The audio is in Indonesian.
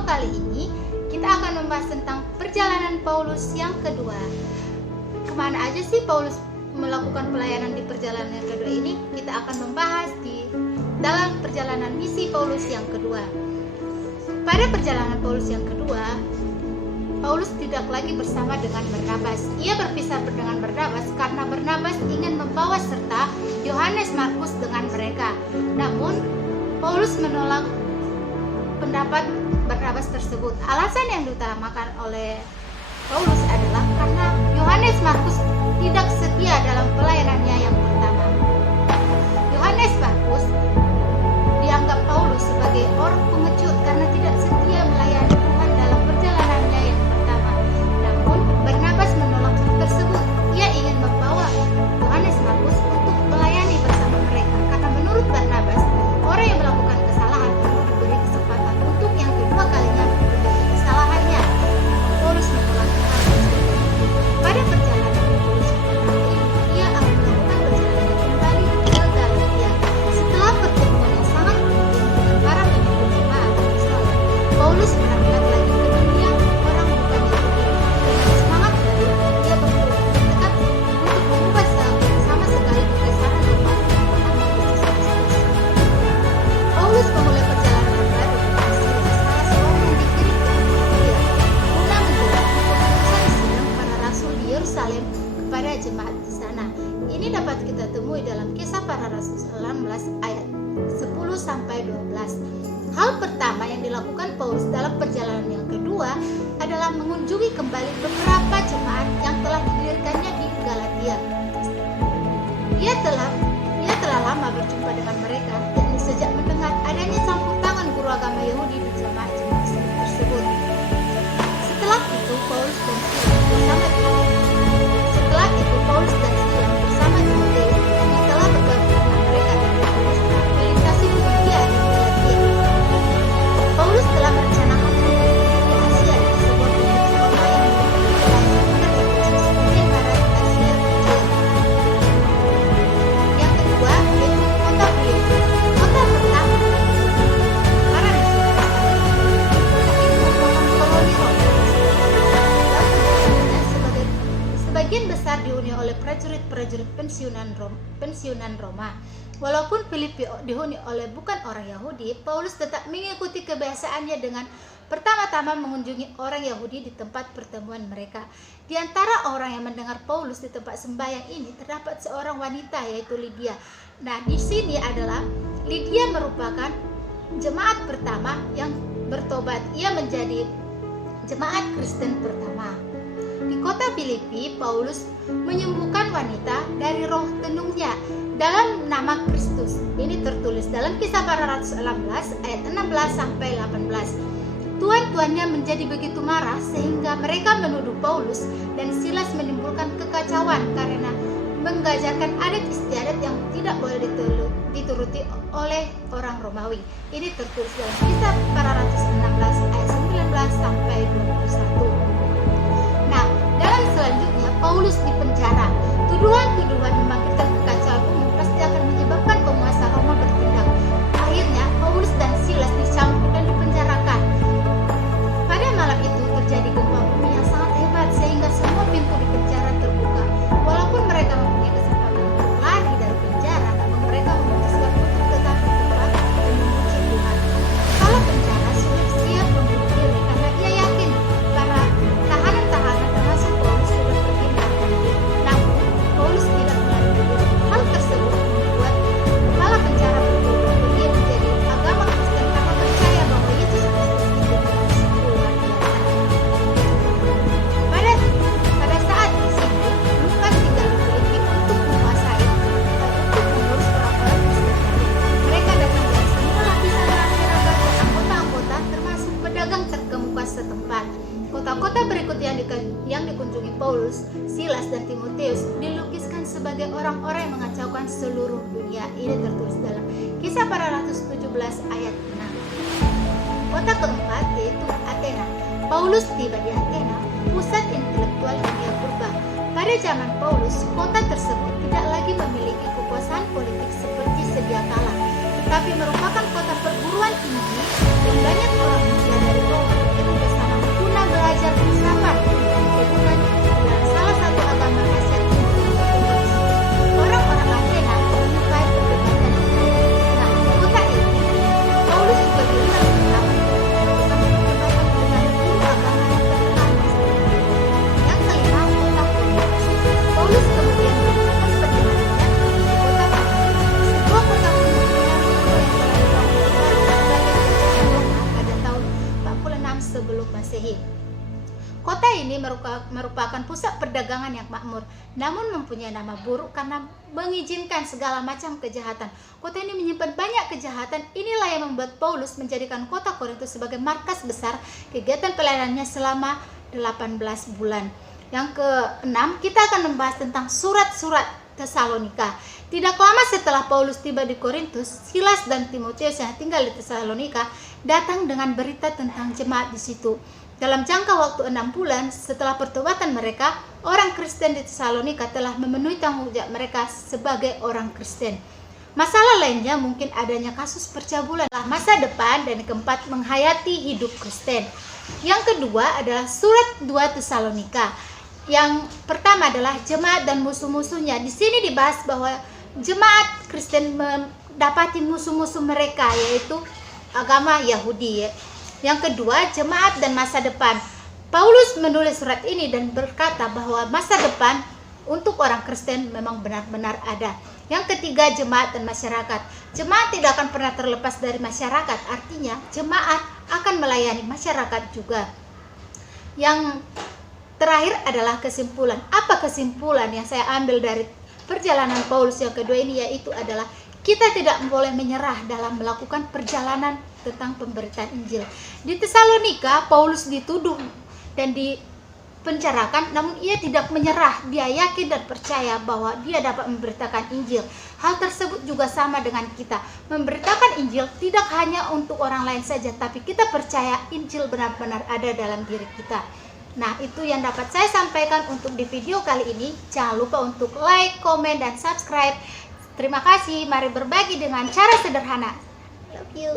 video kali ini kita akan membahas tentang perjalanan Paulus yang kedua. Kemana aja sih Paulus melakukan pelayanan di perjalanan yang kedua ini? Kita akan membahas di dalam perjalanan misi Paulus yang kedua. Pada perjalanan Paulus yang kedua, Paulus tidak lagi bersama dengan Barnabas. Ia berpisah dengan Barnabas karena Barnabas ingin membawa serta Yohanes Markus dengan mereka. Namun, Paulus menolak pendapat Barnabas tersebut. Alasan yang diutamakan oleh Paulus adalah karena Yohanes Markus tidak setia dalam pelayanannya yang pertama. Yohanes Markus dianggap Paulus sebagai orang pengecut karena tidak setia melayani Tuhan dalam perjalanannya yang pertama. Namun, Barnabas menolak hal tersebut. Ia ingin membawa Yohanes Markus untuk melayani bersama mereka karena menurut Barnabas, orang yang melakukan kesalahan perlu diberi kesempatan untuk yang kedua kalinya memperbaiki kesalahannya. Paulus menolak hal tersebut. Pada perjalanan Paulus ia akan melakukan perjalanan kembali ke Galatia. Setelah pertemuan yang sangat penting dengan para pemimpin jemaat Islam, Paulus berangkat lagi ke dunia orang bukan Yahudi. Dengan semangat baru, ia berpeluang dekat untuk mengubah sama sekali kebesaran umat bernama Yesus Kristus. Paulus memulai perjalanan baru dengan salah seorang yang dikirim ke Galatia guna menjelaskan keputusan sidang para rasul di Yerusalem kepada jemaat di sana. Ini dapat kita temui dalam Kisah Para Rasul 19 ayat 10 sampai 12. Hal pertama yang dilakukan Paulus dalam perjalanan yang kedua adalah mengunjungi kembali beberapa jemaat yang telah didirikannya di Galatia. Ia telah lama berjumpa dengan mereka, yakni sejak mendengar adanya campur tangan guru agama Yahudi di jemaat-jemaat tersebut. Setelah itu Paulus dan Silas bersama Timoteus telah bergabung dengan mereka dan Paulus telah melintasi Frigia dan Galatia. Paulus telah merencanakan untuk di Asia di sebuah provinsi Roma yang memiliki wilayah sekitar seperti barat Asia kecil. Yang kedua yaitu kota Filipi. Kota pertama para rasul koloni Roma. Sebagian besar dihuni oleh prajurit-prajurit pensiunan Roma. Walaupun Filipi dihuni oleh bukan orang Yahudi, Paulus tetap mengikuti kebiasaannya dengan pertama-tama mengunjungi orang Yahudi di tempat pertemuan mereka. Di antara orang yang mendengar Paulus di tempat sembahyang ini terdapat seorang wanita yaitu Lydia. Nah, di sini adalah Lydia merupakan jemaat pertama yang bertobat. Ia menjadi jemaat Kristen pertama. Di kota Filipi, Paulus menyembuhkan wanita dari roh tenungnya dalam nama Kristus. Ini tertulis dalam Kisah Para Rasul 16 ayat 16 sampai 18. Tuan-tuannya menjadi begitu marah sehingga mereka menuduh Paulus dan Silas menimbulkan kekacauan karena mengajarkan adat istiadat yang tidak boleh dituruti oleh orang Romawi. Ini tertulis dalam Kisah Para Rasul 16 ayat 19 sampai 21. Nah, dalam selanjutnya Paulus dipenjara. Tuduhan-tuduhan membangkitkan kekacauan umum pasti akan menyebabkan penguasa Roma bertindak. Akhirnya Paulus dan Silas dicambuk dan dipenjarakan. Pada malam itu terjadi gempa bumi yang sangat hebat sehingga semua pintu di penjara terbuka. Walaupun mereka mempunyai kesempatan untuk lari dari penjara, namun mereka memutuskan untuk tetap di tempat dan memuji Tuhan. Kepala penjara sudah siap membunuh diri karena ia yakin para tahanan-tahanan termasuk Paulus sudah berpindah. Namun Paulus tidak melarikan diri. Hal tersebut membuat kepala penjara bertobat dan dia menjadi agama Kristen karena percaya bahwa Yesus Kristus itu sungguh luar biasa. Pada saat di sini, Lukas tinggal di Filipi untuk menguasai untuk mengurus orang-orang Kristen. Mereka datang dari semua lapisan masyarakat dan anggota-anggota termasuk pedagang terkemuka setempat. Kota-kota berikut yang dikunjungi Paulus, Silas dan Timoteus dilukiskan sebagai orang-orang yang mengacaukan seluruh dunia. Ini tertulis dalam Kisah Para Rasul 17 ayat 6. Kota keempat yaitu Athena. Paulus tiba di Athena, pusat intelektual dunia purba. Pada zaman Paulus, kota tersebut tidak lagi memiliki kekuasaan politik seperti sedia kala, tetapi merupakan kota perguruan tinggi dan banyak orang muda dari Roma sebelum Masehi. Kota ini merupakan pusat perdagangan yang makmur, namun mempunyai nama buruk karena mengizinkan segala macam kejahatan. Kota ini menyimpan banyak kejahatan. Inilah yang membuat Paulus menjadikan kota Korintus sebagai markas besar kegiatan pelayanannya selama 18 bulan. Yang keenam, kita akan membahas tentang surat-surat Tesalonika. Tidak lama setelah Paulus tiba di Korintus, Silas dan Timotius yang tinggal di Tesalonika datang dengan berita tentang jemaat di situ. Dalam jangka waktu 6 bulan setelah pertobatan mereka, orang Kristen di Tesalonika telah memenuhi tanggung jawab mereka sebagai orang Kristen. Masalah lainnya mungkin adanya kasus percabulan, masa depan, dan keempat, menghayati hidup Kristen. Yang kedua adalah surat 2 Tesalonika. Yang pertama adalah jemaat dan musuh-musuhnya. Di sini dibahas bahwa jemaat Kristen mendapati musuh-musuh mereka, yaitu agama Yahudi. Yang kedua, jemaat dan masa depan. Paulus menulis surat ini dan berkata bahwa masa depan untuk orang Kristen memang benar-benar ada. Yang ketiga, jemaat dan masyarakat. Jemaat tidak akan pernah terlepas dari masyarakat, artinya jemaat akan melayani masyarakat juga. Yang terakhir adalah kesimpulan. Apa kesimpulan yang saya ambil dari perjalanan Paulus yang kedua ini, yaitu adalah kita tidak boleh menyerah dalam melakukan perjalanan tentang pemberitaan Injil. Di Tesalonika, Paulus dituduh dan dipenjarakan, namun ia tidak menyerah. Dia yakin dan percaya bahwa dia dapat memberitakan Injil. Hal tersebut juga sama dengan kita. Memberitakan Injil tidak hanya untuk orang lain saja, tapi kita percaya Injil benar-benar ada dalam diri kita. Nah, itu yang dapat saya sampaikan untuk di video kali ini. Jangan lupa untuk like, komen, dan subscribe. Terima kasih. Mari berbagi dengan cara sederhana. Love you.